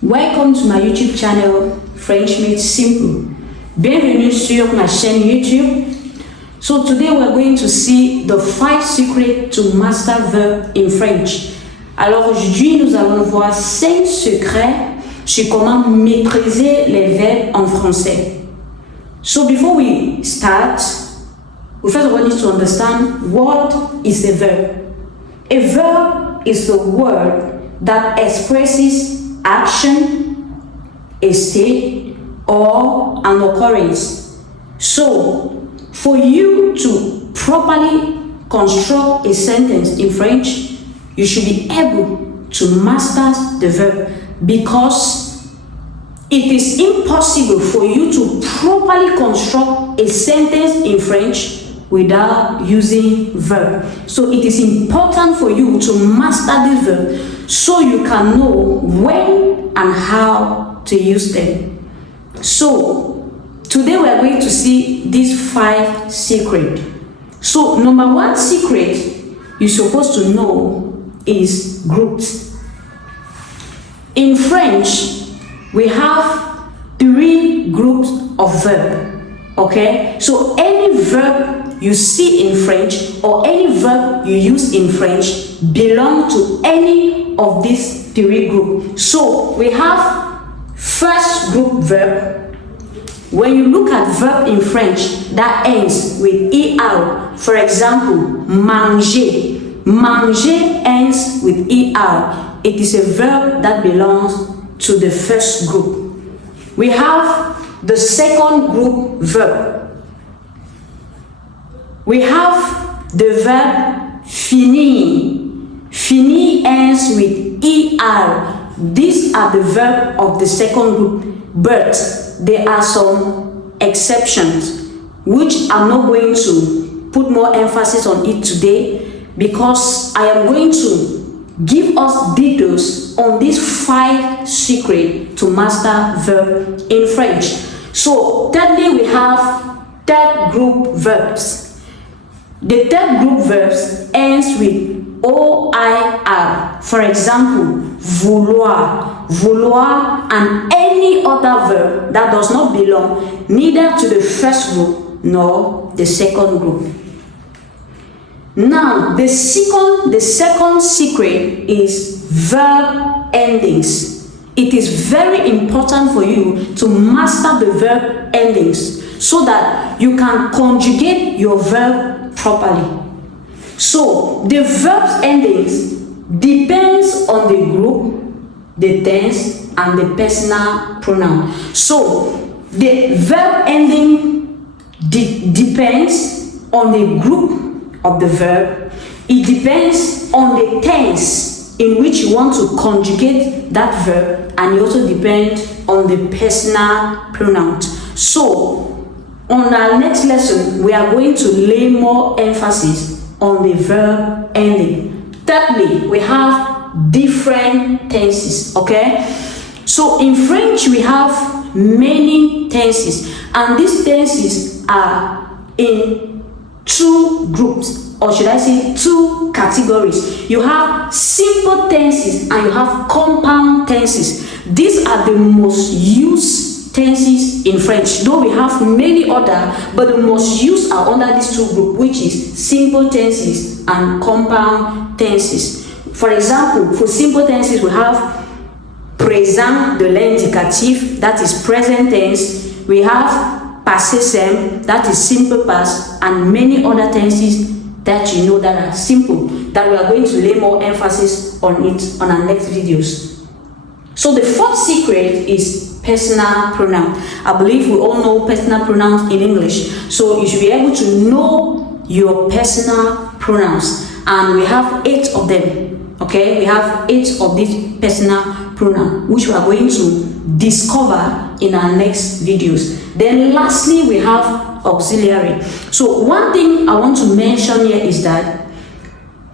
Welcome to my YouTube channel, French Made Simple. Bienvenue sur ma chaîne YouTube. So today we're going to see the 5 secrets to master verb in French. Alors aujourd'hui nous allons voir 5 secrets sur comment maîtriser les verbes en français. So before we start, we first of all need to understand what is a verb. A verb is a word that expresses action, a state, or an occurrence. So, for you to properly construct a sentence in French, you should be able to master the verb, because it is impossible for you to properly construct a sentence in French without using verb. So it is important for you to master this verb so you can know when and how to use them. So today we are going to see these 5 secrets. So number 1 secret you're supposed to know is groups. In French, we have 3 groups of verb. Okay, so any verb you see in French or any verb you use in French belong to any of these 3 groups. So we have first group verb. When you look at verb in French that ends with er, for example, manger. Manger ends with er. It is a verb that belongs to the first group. We have the second group verb. We have the verb finir. Finir ends with er. These are the verbs of the second group, but there are some exceptions which I'm not going to put more emphasis on it today, because I am going to give us details on these 5 secrets to master verb in French. So thirdly, we have third group verbs. The third group verbs ends with OIR. For example, vouloir, vouloir, and any other verb that does not belong neither to the first group nor the second group. Now, the second secret is verb endings. It is very important for you to master the verb endings so that you can conjugate your verb properly. So, the verb endings depends on the group, the tense, and the personal pronoun. So, the verb ending depends on the group of the verb. It depends on the tense in which you want to conjugate that verb, and it also depends on the personal pronoun. So on our next lesson we are going to lay more emphasis on the verb ending. Thirdly, we have different tenses. Okay, so in French we have many tenses, and these tenses are in 2 groups, or should I say 2 categories. You have simple tenses and you have compound tenses. These are the most used tenses in French, though we have many other, but the most used are under these 2 groups, which is simple tenses and compound tenses. For example, for simple tenses we have présent de l'indicatif, that is present tense. We have passé simple, that is simple past, and many other tenses that you know that are simple, that we are going to lay more emphasis on it on our next videos. So the 4th secret is personal pronoun. I believe we all know personal pronouns in English, so you should be able to know your personal pronouns, and we have 8 of them. Okay, we have 8 of these personal pronouns which we are going to discover in our next videos. Then lastly, we have auxiliary. So one thing I want to mention here is that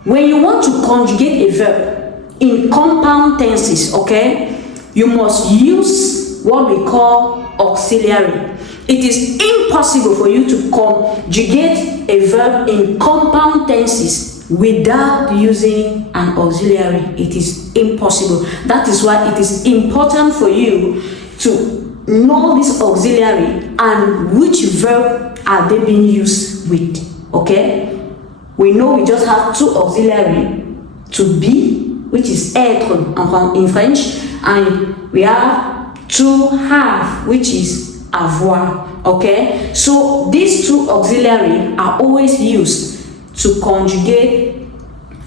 when you want to conjugate a verb in compound tenses, okay, you must use what we call auxiliary. It is impossible for you to conjugate a verb in compound tenses without using an auxiliary. It is impossible. That is why it is important for you to know this auxiliary and which verb are they being used with. Okay, we know we just have two auxiliary, to be, which is être in French, and we have to have, which is avoir. Okay, so these two auxiliary are always used to conjugate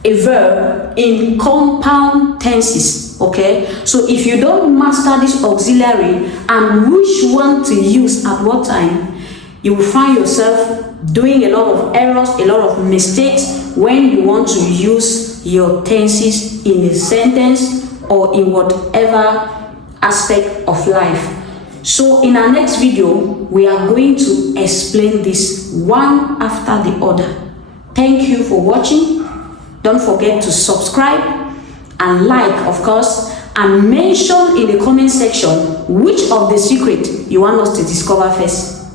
a verb in compound tenses. Okay, so if you don't master this auxiliary and which one to use at what time, you will find yourself doing a lot of errors, a lot of mistakes when you want to use your tenses in a sentence or in whatever aspect of life. So in our next video, we are going to explain this one after the other. Thank you for watching. Don't forget to subscribe and like, of course, and mention in the comment section which of the secret you want us to discover first.